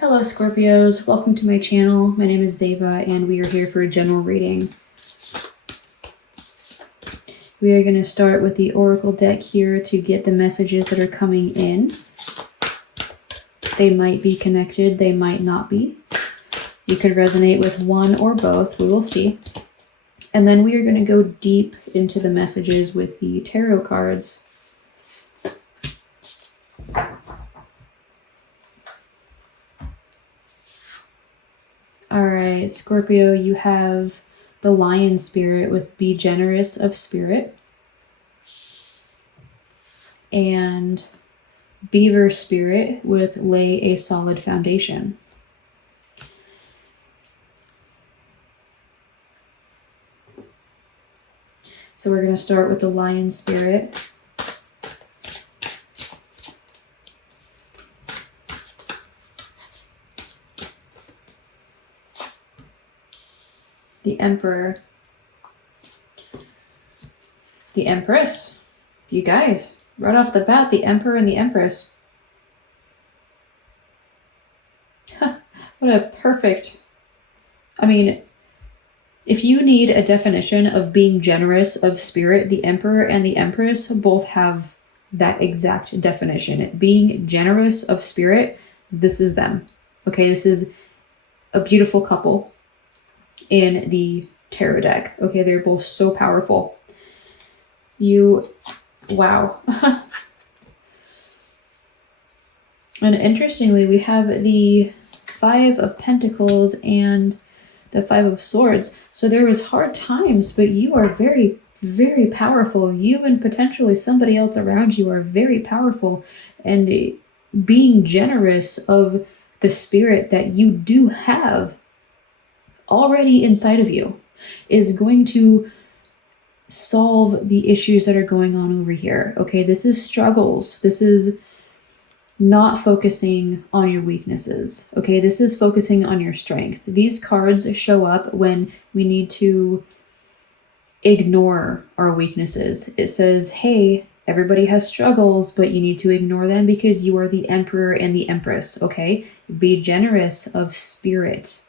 Hello Scorpios, welcome to my channel. My name is Zeva and we are here for a general reading. We are going to start with the Oracle deck here to get the messages that are coming in. They might be connected, they might not be. You could resonate with one or both, we will see. And then we are going to go deep into the messages with the tarot cards. Alright, Scorpio, you have the Lion Spirit with Be Generous of Spirit. And Beaver Spirit with Lay a Solid Foundation. So we're going to start with the Lion Spirit. The Emperor, the Empress. You guys, right off the bat, the Emperor and the Empress. What a perfect, I mean, if you need a definition of being generous of spirit, the Emperor and the Empress both have that exact definition. Being generous of spirit, this is them. Okay, this is a beautiful couple in the tarot deck. Okay, they're both so powerful. Wow. And interestingly, we have the Five of Pentacles and the Five of Swords. So there was hard times, but you are very, very powerful. You and potentially somebody else around you are very powerful. And being generous of the spirit that you do have already inside of you is going to solve the issues that are going on over here. Okay, this is struggles. This is not focusing on your weaknesses. Okay, this is focusing on your strength. These cards show up when we need to ignore our weaknesses. It says, hey, everybody has struggles, but you need to ignore them because you are the Emperor and the Empress. Okay, be generous of spirit.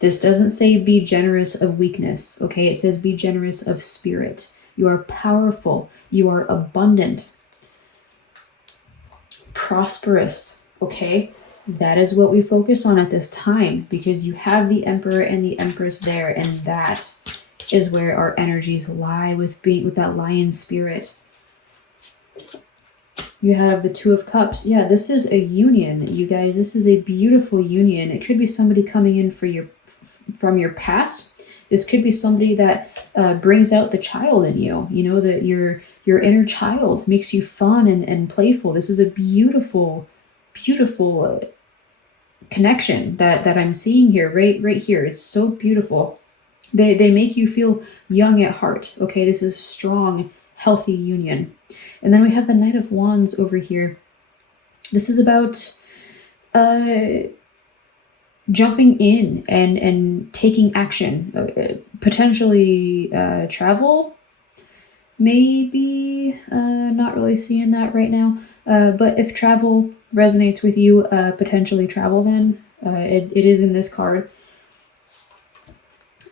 This doesn't say be generous of weakness, okay? It says be generous of spirit. You are powerful. You are abundant. Prosperous, okay? That is what we focus on at this time because you have the Emperor and the Empress there, and that is where our energies lie with that Lion Spirit. You have the Two of Cups. Yeah, this is a union, you guys. This is a beautiful union. It could be somebody coming in from your past. This could be somebody that brings out the child in you. You know, that your inner child makes you fun and playful. This is a beautiful, beautiful connection that I'm seeing here, right here. It's so beautiful. They make you feel young at heart. Okay, this is strong, healthy union. And then we have the Knight of Wands over here. This is about jumping in and taking action, potentially travel. Maybe not really seeing that right now. But if travel resonates with you, potentially travel then. It is in this card.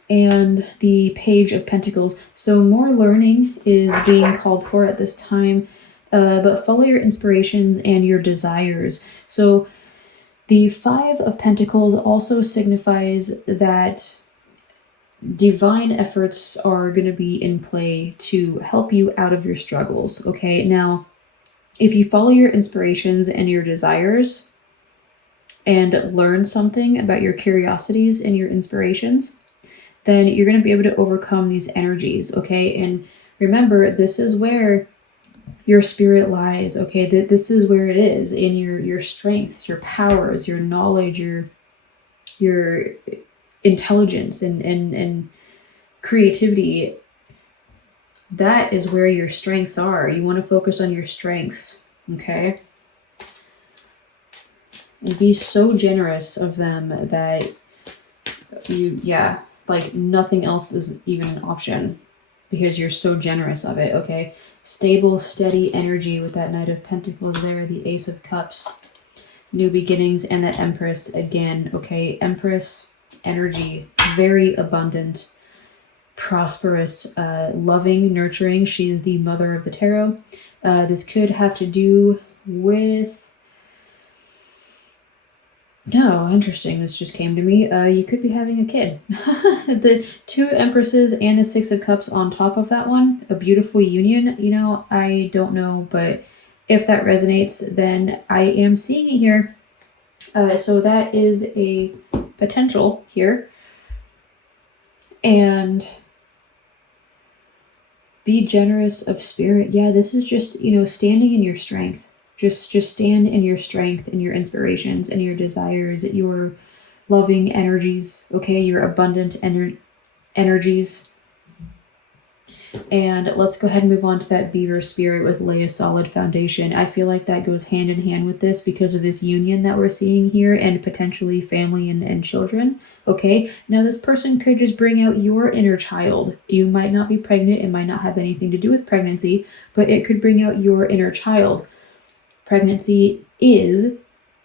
And the Page of Pentacles. So more learning is being called for at this time, but follow your inspirations and your desires. So the Five of Pentacles also signifies that divine efforts are going to be in play to help you out of your struggles. Okay, now if you follow your inspirations and your desires and learn something about your curiosities and your inspirations, then you're going to be able to overcome these energies, okay? And remember, this is where your spirit lies, okay? This is where it is, in your strengths, your powers, your knowledge, your intelligence and creativity. That is where your strengths are. You want to focus on your strengths, okay? And be so generous of them that like nothing else is even an option because you're so generous of it, okay? Stable, steady energy with that Knight of Pentacles there, the Ace of Cups. new beginnings, and that Empress again. Okay, Empress energy, very abundant, prosperous, loving, nurturing. She is the mother of the tarot. This could have to do with... Oh, interesting. This just came to me. You could be having a kid. The 2 Empresses and the 6 of Cups on top of that one. A beautiful union. You know, I don't know, but if that resonates, then I am seeing it here. So that is a potential here. And be generous of spirit. Yeah, this is just, you know, standing in your strength. Just stand in your strength and your inspirations and your desires, your loving energies, okay? Your abundant energies. And let's go ahead and move on to that beaver spirit with lay a solid foundation. I feel like that goes hand in hand with this because of this union that we're seeing here and potentially family and children. Okay, now this person could just bring out your inner child. You might not be pregnant. It might not have anything to do with pregnancy, but it could bring out your inner child. Pregnancy is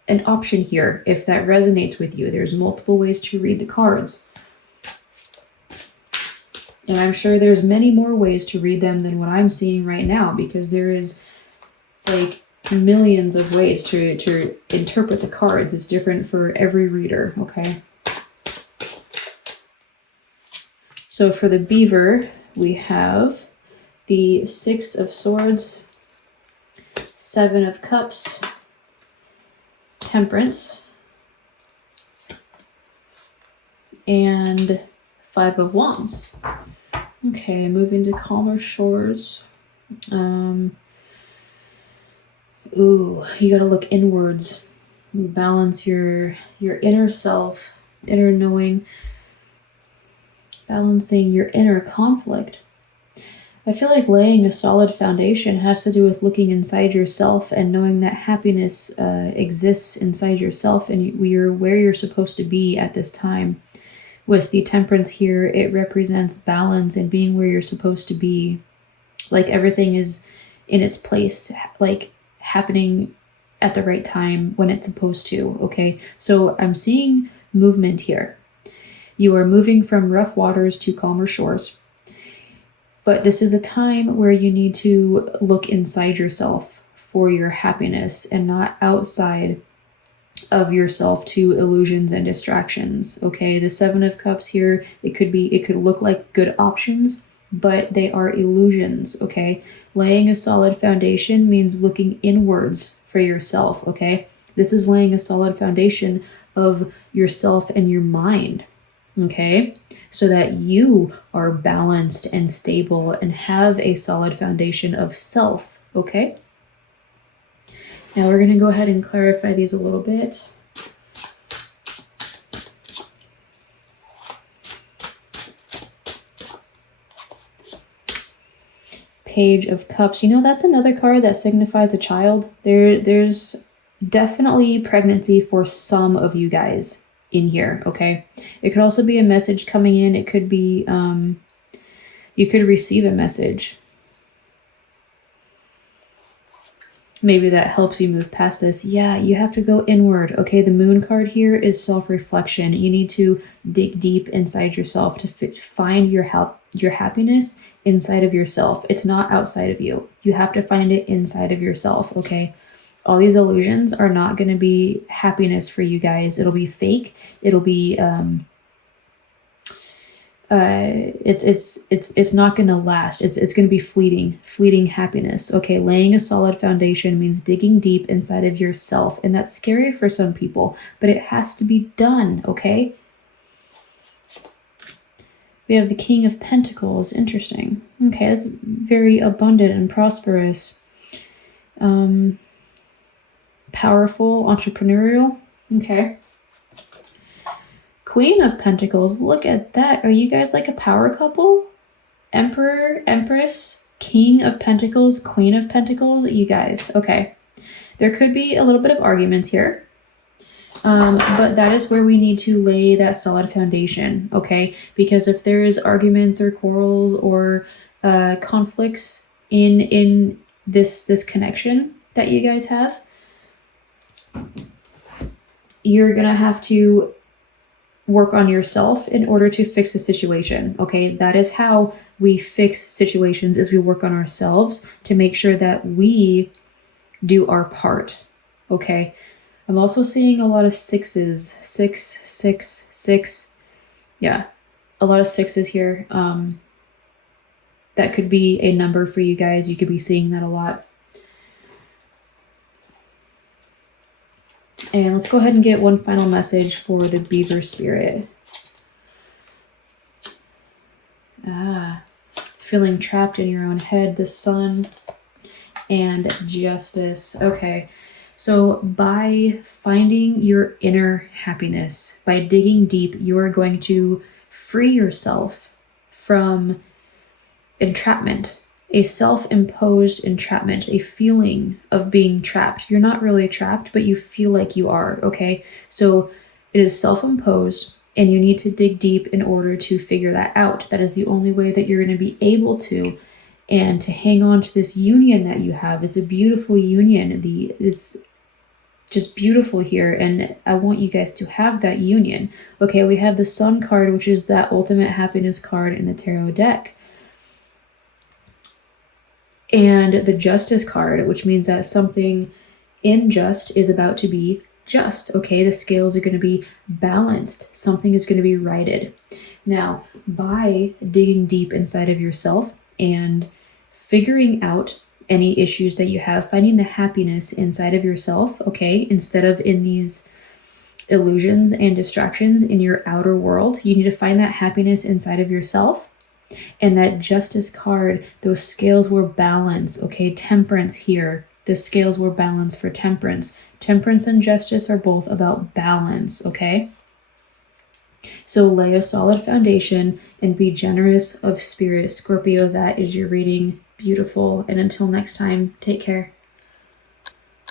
an option here if that resonates with you. There's multiple ways to read the cards. And I'm sure there's many more ways to read them than what I'm seeing right now, because there is like millions of ways to interpret the cards. It's different for every reader, okay? So for the beaver, we have the 6 of Swords, 7 of Cups, Temperance, and 5 of Wands. Okay, moving to calmer shores. Ooh, you gotta look inwards. Balance your inner self, inner knowing, balancing your inner conflict. I feel like laying a solid foundation has to do with looking inside yourself and knowing that happiness exists inside yourself and you're where you're supposed to be at this time. With the Temperance here, it represents balance and being where you're supposed to be. Like everything is in its place, like happening at the right time when it's supposed to, okay? So I'm seeing movement here. You are moving from rough waters to calmer shores. But this is a time where you need to look inside yourself for your happiness and not outside of yourself to illusions and distractions, okay? The 7 of Cups here, it could look like good options, but they are illusions, okay? Laying a solid foundation means looking inwards for yourself, okay? This is laying a solid foundation of yourself and your mind, okay? So that you are balanced and stable and have a solid foundation of self, okay? Now we're going to go ahead and clarify these a little bit. Page of Cups. You know, that's another card that signifies a child. There's definitely pregnancy for some of you guys in here, okay? It could also be a message coming in. It could be, you could receive a message. Maybe that helps you move past this. Yeah, you have to go inward, okay? The Moon card here is self-reflection. You need to dig deep inside yourself to find your happiness inside of yourself. It's not outside of you. You have to find it inside of yourself, okay? All these illusions are not going to be happiness for you guys. It'll be fake. It'll be it's not going to last. It's going to be fleeting happiness. Okay, laying a solid foundation means digging deep inside of yourself, and that's scary for some people, but it has to be done, okay? We have the King of Pentacles. Interesting. Okay, that's very abundant and prosperous. Powerful, entrepreneurial. Okay. Queen of Pentacles. Look at that. Are you guys like a power couple? Emperor, Empress, King of Pentacles, Queen of Pentacles. You guys. Okay. There could be a little bit of arguments here. But that is where we need to lay that solid foundation, okay? Because if there is arguments or quarrels or conflicts in this connection that you guys have, you're going to have to work on yourself in order to fix a situation. Okay, that is how we fix situations, is we work on ourselves to make sure that we do our part. Okay, I'm also seeing a lot of sixes. 6, 6, 6. Yeah, a lot of sixes here. That could be a number for you guys. You could be seeing that a lot. And let's go ahead and get one final message for the beaver spirit. Feeling trapped in your own head, the sun, and justice. Okay, so by finding your inner happiness, by digging deep, you are going to free yourself from entrapment, a self-imposed entrapment, a feeling of being trapped. You're not really trapped, but you feel like you are, okay? So it is self-imposed, and you need to dig deep in order to figure that out. That is the only way that you're going to be able to, and to hang on to this union that you have. It's a beautiful union. It's just beautiful here, and I want you guys to have that union. Okay, we have the Sun card, which is that ultimate happiness card in the tarot deck. And the Justice card, which means that something unjust is about to be just. Okay, the scales are going to be balanced. Something is going to be righted. Now, by digging deep inside of yourself and figuring out any issues that you have, finding the happiness inside of yourself, okay, instead of in these illusions and distractions in your outer world, you need to find that happiness inside of yourself. And that Justice card, those scales were balanced, okay? Temperance here. The scales were balanced for temperance. Temperance and justice are both about balance, okay? So lay a solid foundation and be generous of spirit. Scorpio, that is your reading. Beautiful. And until next time, take care.